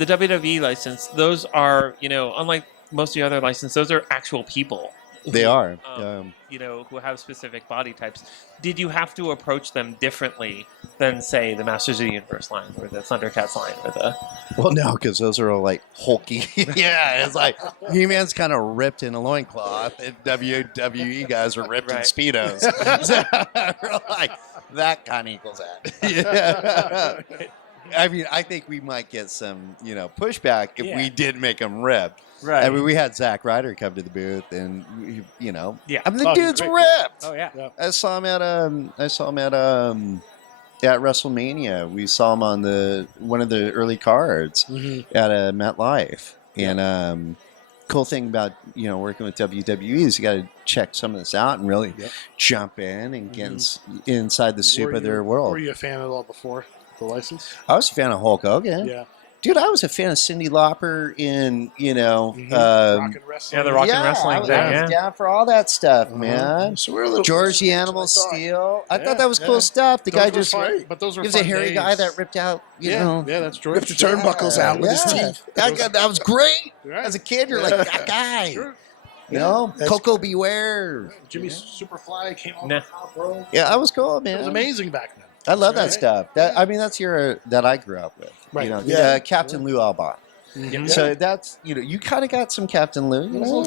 the WWE license, those are, unlike most of the other licenses, those are actual people. They are. Who have specific body types. Did you have to approach them differently than, say, the Masters of the Universe line or the Thundercats line or the... Well, no, because those are all like hulky. Yeah, it's like He-Man's kind of ripped in a loincloth, and WWE guys are ripped in Speedos. So we're like, that kind of equals that. Yeah. I mean, I think we might get some, pushback if we did make them ripped. Right. I mean, we had Zack Ryder come to the booth, and yeah. I mean, the dude's ripped. Oh yeah. I saw him at WrestleMania. We saw him on one of the early cards at MetLife. And cool thing about working with WWE is you got to check some of this out and really jump in and get inside the soup of their world. Were you a fan at all before the license? I was a fan of Hulk Hogan. Yeah. Dude, I was a fan of Cyndi Lauper in, Rock and wrestling. Yeah, the rock and wrestling I thing. was down for all that stuff, man. So we're a little George the Animal Steel. I thought that was cool stuff. The guy just but those were he was a fun hairy days. guy that ripped out, you know. Yeah, that's George. Ripped the turnbuckles out with his teeth. That was great. Right. As a kid, you're like, that guy. Sure. You know, Coco Beware. Jimmy Superfly came off Nah. the top rope. Yeah, that was cool, man. It was amazing back then. I love that stuff. I mean, that's that I grew up with. Right. You know, Yeah. Captain Lou Albot. Mhm. So that's, you kind of got some Captain Lou. You know?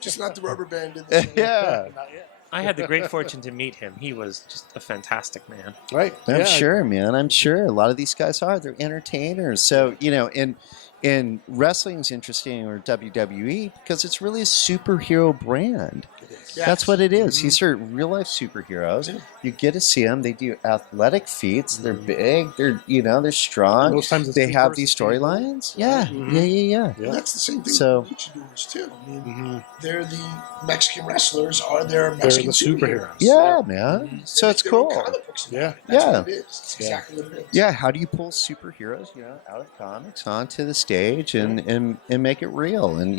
Just not the rubber band. Yeah. Not yet. I had the great fortune to meet him. He was just a fantastic man. Right. I'm sure, man. I'm sure a lot of these guys are. They're entertainers. So, and wrestling's interesting, or WWE, because it's really a superhero brand. Yes. That's what it is. These are real life superheroes. You get to see them. They do athletic feats. They're big. They're strong. Most times it's They two have versus these two. storylines. Yeah. Mhm. Yeah. Yeah. That's the same thing So- with luchadors too. I mean, Mhm. they're the Mexican wrestlers are their They're Mexican the superheroes. Yeah, man. So They it's make their own cool. comic books. Yeah. That's Yeah. what it is. It's exactly what it is. Yeah, how do you pull superheroes, out of comics onto the stage and make it real? And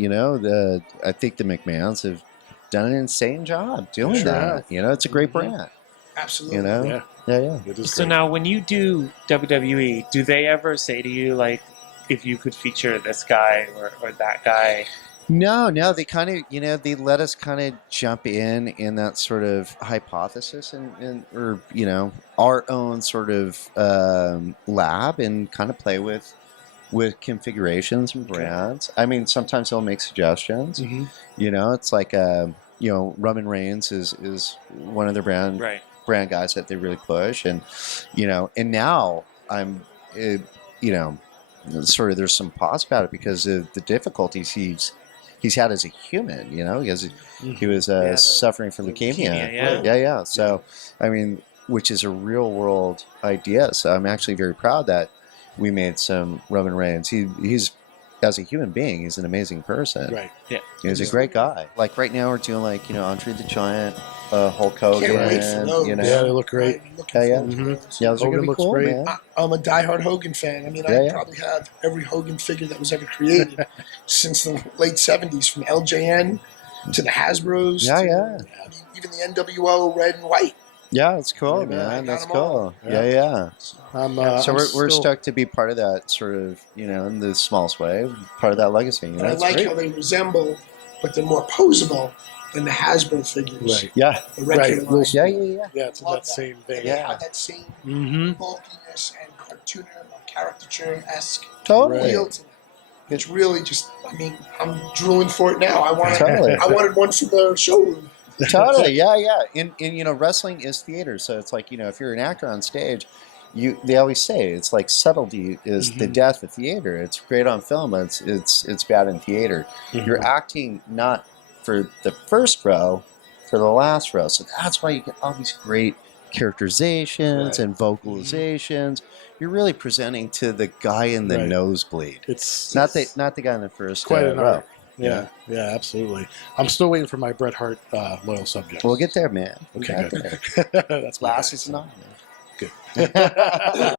I think the McMahons have done an insane job doing Sure that. have. It's a great brand. Absolutely. Yeah. Yeah. It is So great. now, when you do WWE, do they ever say to you, like, if you could feature this guy or that guy? No, they kind of, they let us kind of jump in that sort of hypothesis or our own sort of lab and kind of play with configurations and brands. I mean, sometimes they'll make suggestions. Mhm. It's like Roman Reigns is one of their brand guys that they really push, and and now I'm sort of there's some pause about it because of the difficulties he's had as a human. He was suffering from leukemia. Yeah. So I mean, which is a real world idea. So I'm actually very proud that we made some Roman Reigns. He's as a human being, he's an amazing person. Right. Yeah. He's a great guy. Like right now, we're doing Andre the Giant, Hulk Hogan. Can't wait for those. Yeah, they look great. I'm looking forward to Mhm. those. Yeah, those are Hogan gonna be looks cool, great. man. I'm a diehard Hogan fan. I mean, I probably have every Hogan figure that was ever created since the late 70s, from LJN to the Hasbros. Yeah, to, yeah. I mean, even the NWO red and white. Yeah, that's cool, Yeah, man. I got That's 'em all. cool. Yeah. Yeah. So I'm we're still- stoked to be part of that sort of, in the smallest way, part of that legacy. And I That's like great. how they resemble, but they're more posable than the Hasbro figures. Right. Yeah. The retro Right. line. Yeah. Yeah, it's in Love that same vein. They Yeah. have that same Mm-hmm. bulkiness and cartooner or caricature-esque Totally. feel to them. It's really just, I mean, I'm drooling for it now. I Totally. wanted one for the showroom. Totally. Yeah. And wrestling is theater. So it's like, if you're an actor on stage, they always say it's like subtlety is the death of theater. It's great on film, but it's bad in theater. You're acting not for the first row, for the last row. So that's why you get all these great characterizations and vocalizations. You're really presenting to the guy in the nosebleed. It's Not the guy in the first quite an row. art. Yeah, absolutely. I'm still waiting for my Bret Hart loyal subject. We'll get there, man. Okay, We'll get good. there. That's my Last guy, is so. not. Good.